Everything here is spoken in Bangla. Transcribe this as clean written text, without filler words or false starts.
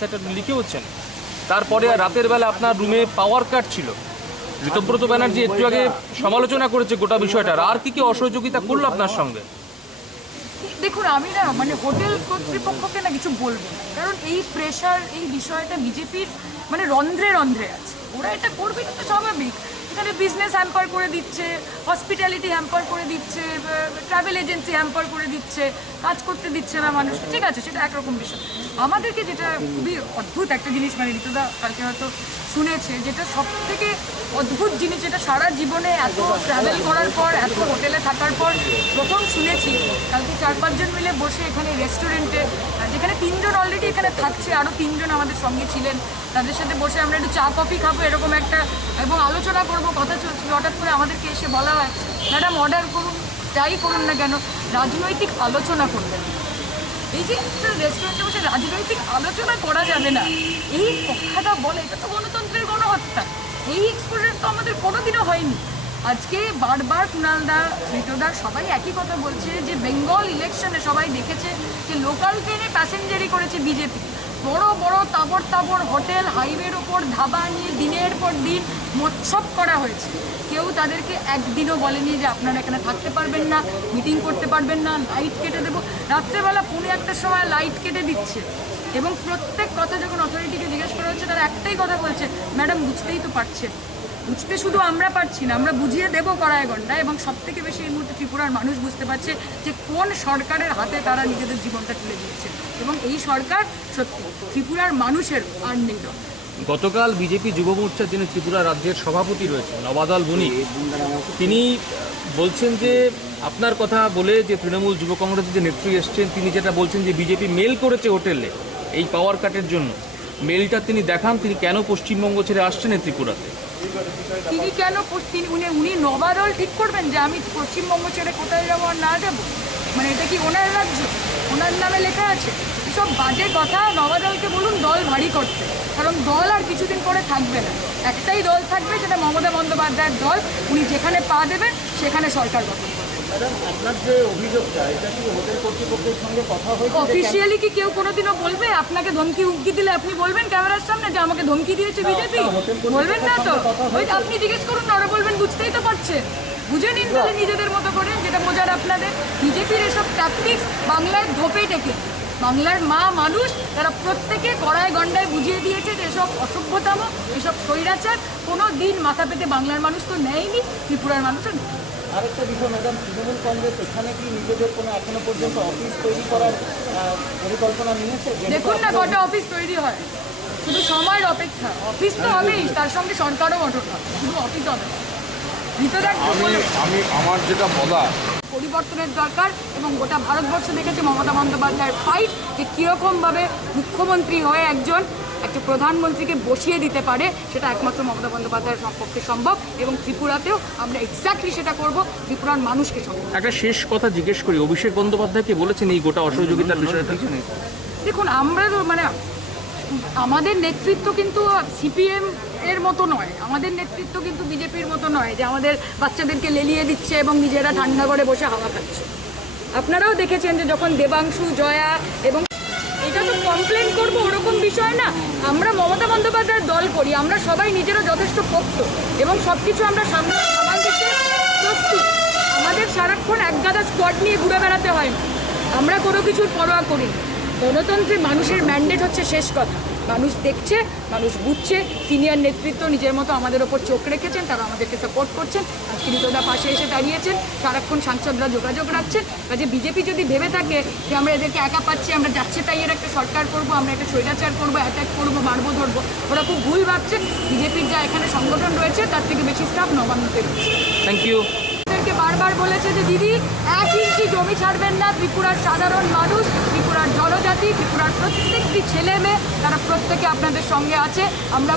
সেটা লিখেওছেন। তারপরে রাতের বেলা আপনার রুমে পাওয়ার কাট ছিল। ঋতব্রত ব্যানার্জি একটু আগে সমালোচনা করেছে গোটা বিষয়টার। আর কি কি অসহযোগিতা করলো আপনার সঙ্গে? দেখুন, আমি না মানে হোটেল কর্তৃপক্ষকে না কিছু বলবো না, কারণ এই প্রেশার, এই বিষয়টা বিজেপির মানে রন্ধ্রে রন্ধ্রে আছে। ওরা এটা করবে, এটা তো স্বাভাবিক। এখানে বিজনেস হ্যাম্পার করে দিচ্ছে, হসপিটালিটি হ্যাম্পার করে দিচ্ছে, ট্রাভেল এজেন্সি হ্যাম্পার করে দিচ্ছে, কাজ করতে দিচ্ছে না মানুষ, ঠিক আছে, সেটা একরকম বিষয়। আমাদেরকে যেটা খুবই অদ্ভুত একটা জিনিস, মানে ঋতুদা কালকে হয়তো শুনেছে, যেটা সব থেকে অদ্ভুত জিনিস, যেটা সারা জীবনে এত ট্রাভেল করার পর, এত হোটেলে থাকার পর প্রথম শুনেছি। কালকে 4-5 জন মিলে বসে এখানে রেস্টুরেন্টে, যেখানে 3 জন অলরেডি এখানে থাকছে, আরও 3 জন আমাদের সঙ্গে ছিলেন, তাদের সাথে বসে আমরা একটু চা কফি খাবো এরকম একটা, এবং আলোচনা করবো, কথা চলছিল। হঠাৎ করে আমাদেরকে এসে বলা হয়, ম্যাডাম অর্ডার করুন, যাই করুন না কেন, রাজনৈতিক আলোচনা করবেন। এই যে একটা রেস্টুরেন্টে বসে রাজনৈতিক আলোচনা করা যাবে না, এই কথাটা বলে, এটা তো গণতন্ত্রের গণহত্যা। এই এক্সপোজার তো আমাদের কোনোদিনও হয়নি। আজকে বারবার কুণালদা, ঋতুদা সবাই একই কথা বলছে যে বেঙ্গল ইলেকশনে সবাই দেখেছে যে লোকাল ট্রেনে প্যাসেঞ্জারই করেছে বিজেপি। বড় বড় তাবড় তাবড় হোটেল, হাইওয়ের ওপর ধাবা নিয়ে দিনের পর দিন মৎসব করা হয়েছে। কেউ তাদেরকে একদিনও বলেনি যে আপনারা এখানে থাকতে পারবেন না, মিটিং করতে পারবেন না, লাইট কেটে দেবো। রাত্রেবেলা 1:30-1টার সময় লাইট কেটে দিচ্ছে, এবং প্রত্যেক কথা যখন অথরিটিকে জিজ্ঞেস করা হচ্ছে, তারা একটাই কথা বলছে, ম্যাডাম বুঝতেই তো পারছেন। বুঝতে শুধু আমরা পারছি না, আমরা বুঝিয়ে দেবো কড়ায় ঘন্টায়। এবং সবথেকে বেশি এই মুহূর্তে ত্রিপুরার মানুষ বুঝতে পারছে যে কোন সরকারের হাতে তারা নিজেদের জীবনটা তুলে দিয়েছে, এবং এই সরকার সত্যি ত্রিপুরার মানুষের আর নেই। গতকাল বিজেপি যুব মোর্চার যিনি ত্রিপুরা রাজ্যের সভাপতি রয়েছেন নবাদল বণিক, তিনি বলছেন যে আপনার কথা বলে যে তৃণমূল যুব কংগ্রেসের যে নেত্রী এসছেন, তিনি যেটা বলছেন যে বিজেপি মেল করেছে হোটেলে এই পাওয়ার কাটের জন্য। মেলটা তিনি দেখান, তিনি কেন পশ্চিমবঙ্গ ছেড়ে আসছেন এই ত্রিপুরাতে। তিনি কেন উনি নবাদল ঠিক করবেন যে আমি পশ্চিমবঙ্গ ছেড়ে কোথায় যাবো আর না যাবো? মানে এটা কি ওনার রাজ্য? ওনার নামে লেখা আছে? এসব বাজে কথা। নবাদলকে বলুন দল ভারী করতে, কারণ দল আর কিছুদিন পরে থাকবে না। একটাই দল থাকবে, সেটা মমতা বন্দ্যোপাধ্যায়ের দল। উনি যেখানে পা দেবেন সেখানে সরকার গঠন করবে। অফিসিয়ালি কি কেউ কোনোদিনও বলবে? আপনাকে ধমকি উমকি দিলে আপনি বলবেন ক্যামেরার সামনে যে আমাকে ধমকি দিয়েছে বিজেপি? বলবেন না তো। ওই আপনি জিজ্ঞেস করুন না, ওরা বলবেন বুঝতেই তো পারছে। বুঝে নিন তাহলে নিজেদের মতো করে, যেটা বোঝার আপনাদের। বিজেপির এসব ট্যাকটিক্স বাংলার ধোপে টেকে, বাংলার মা মানুষ তারা প্রত্যেকে কড়ায় গন্ডায় বুঝিয়ে দিয়েছে যে এসব অসভ্যতম, এসব স্বৈরাচার কোনো দিন মাথা পেতে বাংলার মানুষ তো নেয়নি, ত্রিপুরার মানুষও নেই। আরেকটা বিষয় ম্যাডাম, তৃণমূল কংগ্রেস এখানে কি নিজেদের কোনো এখনো পর্যন্ত অফিস তৈরি করার পরিকল্পনা নিয়েছে? দেখুন না কটা অফিস তৈরি হয়, শুধু সময়ের অপেক্ষা। অফিস তো হবেই, তার সঙ্গে সরকারও গঠন হবে, শুধু অফিস হবে না। আমি আমার যেটা বলা, পরিবর্তনের দরকার, এবং গোটা ভারতবর্ষ দেখেছে মমতা বন্দ্যোপাধ্যায়ের ফাইট, যে কীরকমভাবে মুখ্যমন্ত্রী হয়ে একটা প্রধানমন্ত্রীকে বসিয়ে দিতে পারে, সেটা একমাত্র মমতা বন্দ্যোপাধ্যায়ের পক্ষে সম্ভব, এবং ত্রিপুরাতেও আমরা এক্স্যাক্টলি সেটা করব, ত্রিপুরার মানুষকে সম্ভব। একটা শেষ কথা জিজ্ঞেস করি, অভিষেক বন্দ্যোপাধ্যায়কে বলেছেন এই গোটা অসহযোগিতার বিষয়টা। দেখুন, আমরা মানে আমাদের নেতৃত্ব কিন্তু সিপিএম এর মতো নয়, আমাদের নেতৃত্ব কিন্তু বিজেপির মতো নয় যে আমাদের বাচ্চাদেরকে লেলিয়ে দিচ্ছে এবং নিজেরা ঠান্ডা করে বসে হাওয়া খাচ্ছে। আপনারাও দেখেছেন যে যখন দেবাংশু, জয়া, এবং এটা তো কমপ্লেন করবো ওরকম বিষয় না। আমরা মমতা বন্দ্যোপাধ্যায়ের দল করি, আমরা সবাই নিজেরও যথেষ্ট পোক্ত, এবং সব কিছু আমরা সামাল দিতে প্রস্তুত। আমাদের সারাক্ষণ একগাদা স্কোয়াড নিয়ে ঘুরে বেড়াতে হয় না, আমরা কোনো কিছুর পরোয়া করি না। গণতন্ত্রে মানুষের ম্যান্ডেট হচ্ছে শেষ কথা। মানুষ দেখছে, মানুষ বুঝছে, সিনিয়র নেতৃত্ব নিজের মতো আমাদের ওপর চোখ রেখেছেন, তারা আমাদেরকে সাপোর্ট করছেন। আজকে ঋতুদা পাশে এসে দাঁড়িয়েছেন, সারাক্ষণ সাংসদরা যোগাযোগ রাখছেন। কাজে বিজেপি যদি ভেবে থাকে যে আমরা এদেরকে একা পাচ্ছি, আমরা যাচ্ছে তাই এর একটা সরকার করবো, আমরা একটা স্বৈরাচার করবো, অ্যাটাক করবো, মারবো, ধরবো, ওরা খুব ভুল ভাবছে। বিজেপির যা এখানে সংগঠন রয়েছে তার থেকে বেশি স্টাফ নবান্নতে রয়েছে। Thank you. বারবার বলেছে যে দিদি 1 ইঞ্চি জমি ছাড়বেন না। ত্রিপুরার সাধারণ মানুষ, ত্রিপুরার জনজাতি, ত্রিপুরার প্রত্যেকটি ছেলে মেয়ে, তারা প্রত্যেকে আপনাদের সঙ্গে আছে। আমরা